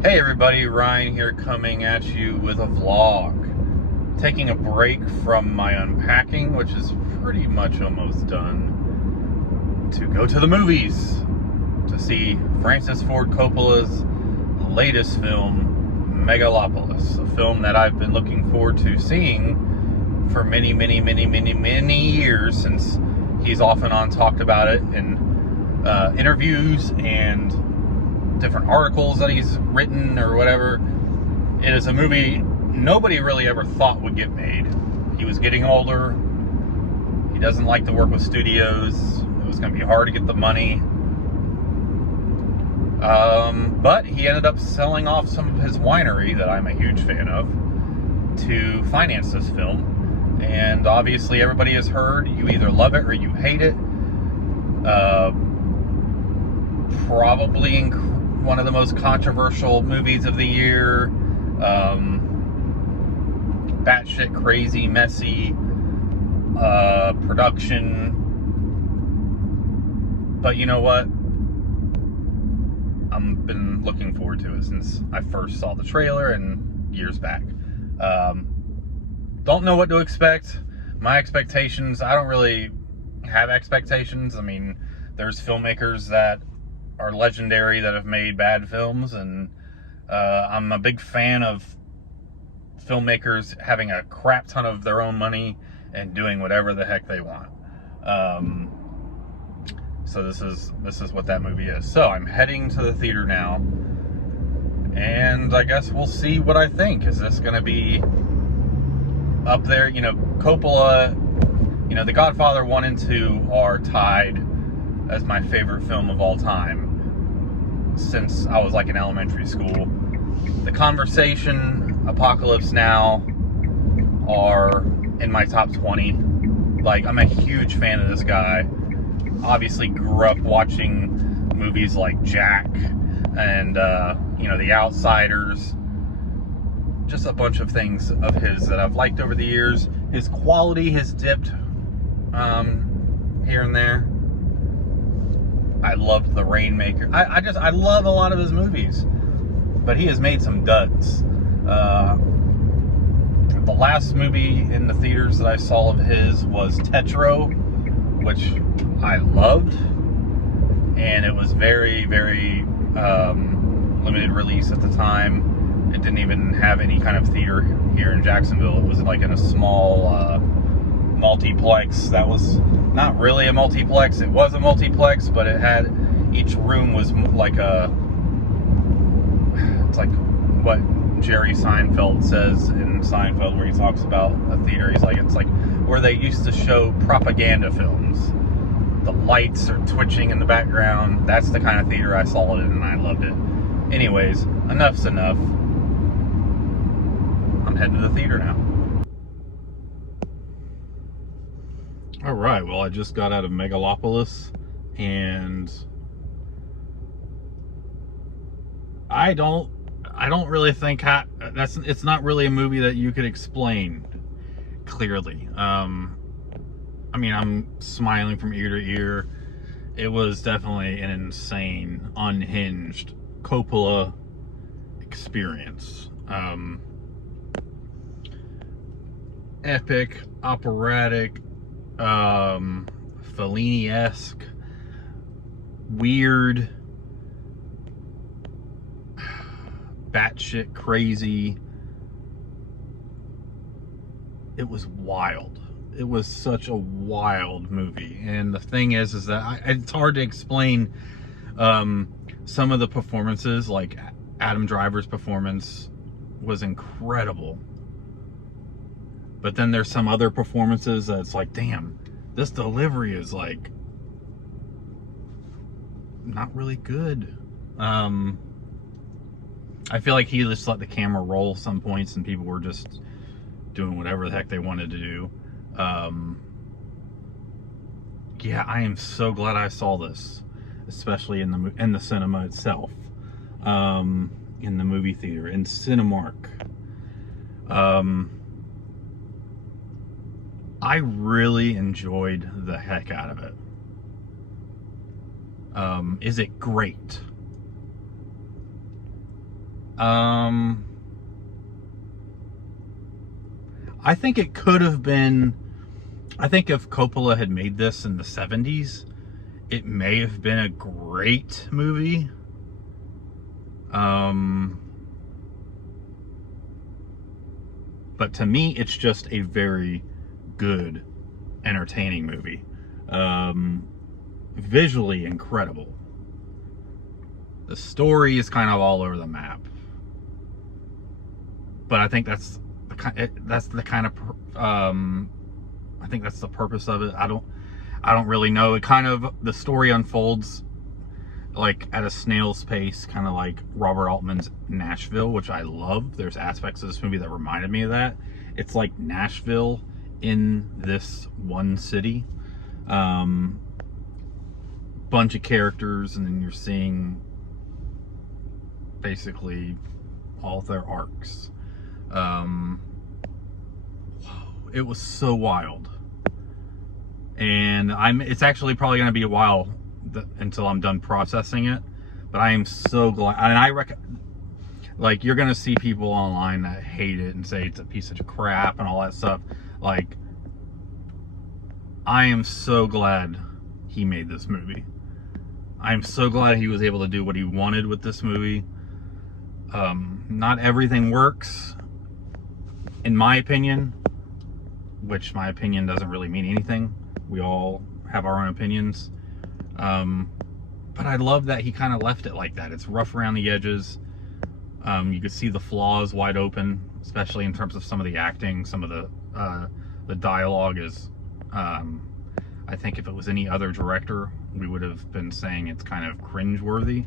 Hey everybody, Ryan here coming at you with a vlog. Taking a break from my unpacking, which is pretty much almost done, to go to the movies to see Francis Ford Coppola's latest film, Megalopolis, a film that I've been looking forward to seeing for many years, since he's off and on talked about it in interviews and different articles that he's written or whatever. It is a movie nobody really ever thought would get made. He was getting older. He doesn't like to work with studios. It was going to be hard to get the money. But he ended up selling off some of his winery, that I'm a huge fan of, to finance this film. And obviously everybody has heard, you either love it or you hate it. Probably one of the most controversial movies of the year. Batshit crazy, messy production. But you know what? I've been looking forward to it since I first saw the trailer and years back. Don't know what to expect. My expectations, I don't really have expectations. I mean, there's filmmakers that are legendary that have made bad films, and I'm a big fan of filmmakers having a crap ton of their own money and doing whatever the heck they want. So this is what that movie is. So I'm heading to the theater now, and I guess we'll see what I think. Is this going to be up there? You know, Coppola, you know, The Godfather 1 and 2 are tied as my favorite film of all time since I was like in elementary school. The Conversation, Apocalypse Now are in my top 20. Like, I'm a huge fan of this guy. Obviously grew up watching movies like Jack and you know, The Outsiders. Just a bunch of things of his that I've liked over the years. His quality has dipped here and there. I loved The Rainmaker. I love a lot of his movies, but he has made some duds. The last movie in the theaters that I saw of his was Tetro, which I loved, and it was very limited release at the time. It didn't even have any kind of theater here in Jacksonville. It was like in a small multiplex that was not really a multiplex. It was a multiplex, but it had, each room was like it's like what Jerry Seinfeld says in Seinfeld, where he talks about a theater. He's like, it's like where they used to show propaganda films. The lights are twitching in the background. That's the kind of theater I saw it in, and I loved it. Anyways, enough's enough. I'm heading to the theater now. Alright, well, I just got out of Megalopolis, and I don't really think it's not really a movie that you could explain clearly. I mean, I'm smiling from ear to ear. It was definitely an insane, unhinged Coppola experience. Epic, operatic, Fellini-esque, weird, batshit crazy. It was wild. It was such a wild movie. And the thing is that it's hard to explain some of the performances. Like Adam Driver's performance was incredible. But then there's some other performances that's like, damn, this delivery is like not really good. I feel like he just let the camera roll some points and people were just doing whatever the heck they wanted to do. Yeah, I am so glad I saw this, especially in the cinema itself, in the movie theater, in Cinemark. I really enjoyed the heck out of it. Is it great? I think it could have been, I think if Coppola had made this in the 70s, it may have been a great movie. But to me, it's just a very good, entertaining movie. Visually incredible. The story is kind of all over the map. But I think that's the kind of I think that's the purpose of it. I don't really know. It kind of, the story unfolds like at a snail's pace, kind of like Robert Altman's Nashville, which I love. There's aspects of this movie that reminded me of that. It's like Nashville in this one city. Bunch of characters, and then you're seeing basically all their arcs. It was so wild, and it's actually probably going to be a while until I'm done processing it, but I am so glad. And like, you're going to see people online that hate it and say it's a piece of crap and all that stuff. Like, I am so glad he made this movie. I'm so glad he was able to do what he wanted with this movie. Not everything works, in my opinion, which my opinion doesn't really mean anything. We all have our own opinions. But I love that he kind of left it like that. It's rough around the edges. You could see the flaws wide open, especially in terms of some of the acting. Some of the dialogue is, I think if it was any other director, we would have been saying it's kind of cringeworthy.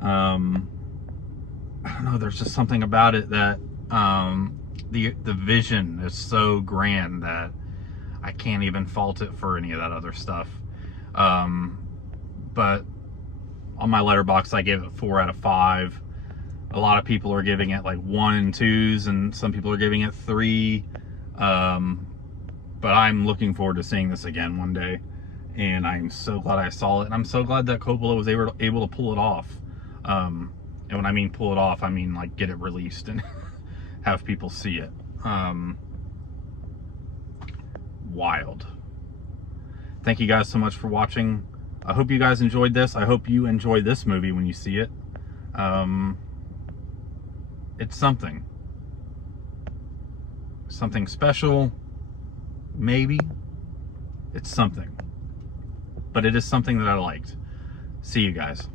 I don't know, there's just something about it that the vision is so grand that I can't even fault it for any of that other stuff. But on my Letterboxd, I gave it 4 out of 5. A lot of people are giving it like 1 and 2s, and some people are giving it 3. But I'm looking forward to seeing this again one day, and I'm so glad I saw it, and I'm so glad that Coppola was able to pull it off. And when I mean pull it off, I mean like get it released and have people see it. Wild. Thank you guys so much for watching. I hope you guys enjoyed this. I hope you enjoy this movie when you see it. It's something special, maybe. It's something, but it is something that I liked. See you guys.